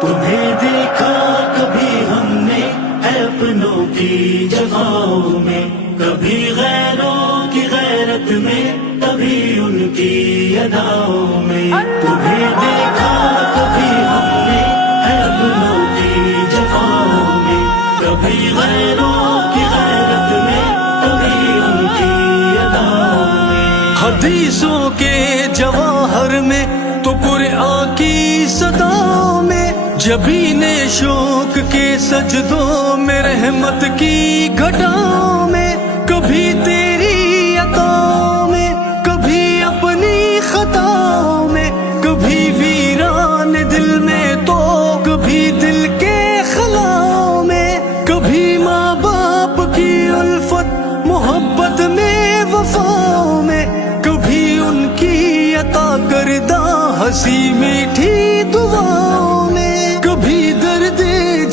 تمہیں دیکھا کبھی ہم نے ہے اپنوں کی جفاؤں میں، کبھی غیروں کی غیرت میں، کبھی ان کی اداؤں میں. تمہیں دیکھا کبھی ہم نے ہے اپنوں کی جفاؤں میں، کبھی غیروں کی غیرت میں، کبھی ان کی اداؤں میں. حدیثوں کے جواہر میں تو قرآن کی صداؤں میں، جبین شوق کے سجدوں میں، رحمت کی گھٹاؤں میں، کبھی تیری عطاؤں میں، کبھی اپنی خطاؤں میں، کبھی ویران دل میں تو کبھی دل کے خلاؤں میں، کبھی ماں باپ کی الفت محبت میں وفاؤں میں، کبھی ان کی عطا کردہ ہنسی میٹھی دعاؤں میں، کبھی درد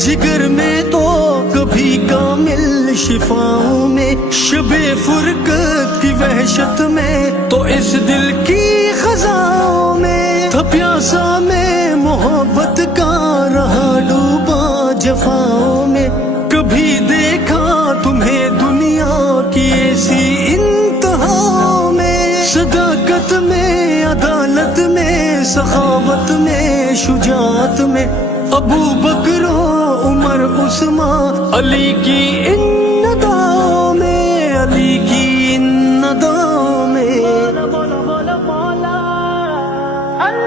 جگر میں تو کبھی کامل شفاؤں میں، شب فرقت کی وحشت میں تو اس دل کی خزاؤں میں، تھا پیاسا میں محبت کا رہا ڈوبا جفاؤں میں، کبھی دیکھا تمہیں دنیا کی ایسی انتہاؤں میں، صداقت میں، عدالت میں، سخاوت میں، شجاعت میں، ابو بکر و عمر عثمان علی کی ان نداؤں میں، علی کی ان نداؤں میں.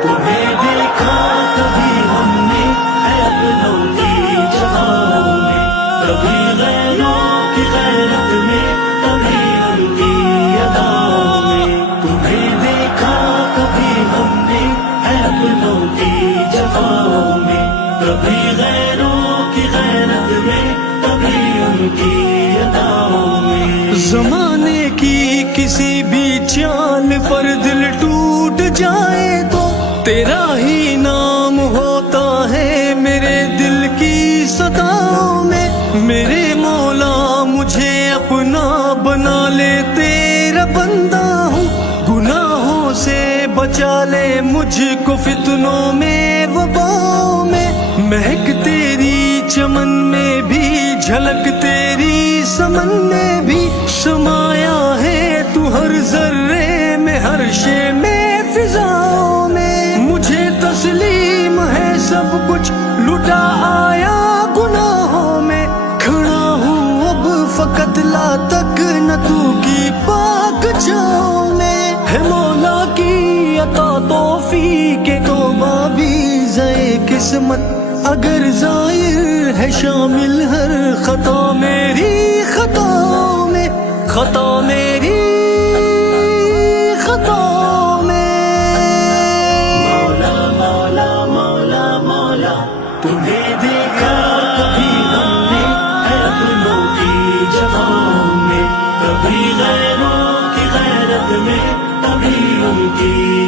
تمہیں دیکھا کبھی ہم نے ہے اپنوں کی جفاؤں میں، کبھی غیروں کی غیرت میں، کبھی ان کی اداؤں میں. تمہیں دیکھا کبھی ہم نے ہے اپنوں کی جفاؤں میں، کبھی غیروں کی غیرت میں، کبھی ان کی اداؤں میں. زمانے کی کسی بھی چال پر دل ٹوٹ جائے تو تیرا ہی نام ہوتا ہے میرے دل کی صداؤں میں، میرے مولا مجھے اپنا بنا لے، تیرا بندہ ہوں، گناہوں سے بچا لے مجھ کو فتنوں میں وباؤں میں، مہک تیری چمن میں بھی، جھلک تیری سمن میں بھی، سمایا ہے تو ہر ذرے میں، ہر شے میں، فضاؤں میں، مجھے تسلیم ہے سب کچھ لٹا آیا گناہوں میں، کھڑا ہوں اب فقط لا تک نہ تو کی پاک جاؤں میں، ہے مولا کی عطا توفیق توبہ بھی زائے قسمت، اگر ظاہر ہے شامل ہر خطا میری خطاؤں میں، خطا میری خطاؤں میں. مولا مولا مولا مولا تمہیں دیکھا کبھی ہم نے ہے اپنوں کی جفاؤں میں، کبھی غیروں کی غیرت میں، کبھی ان کی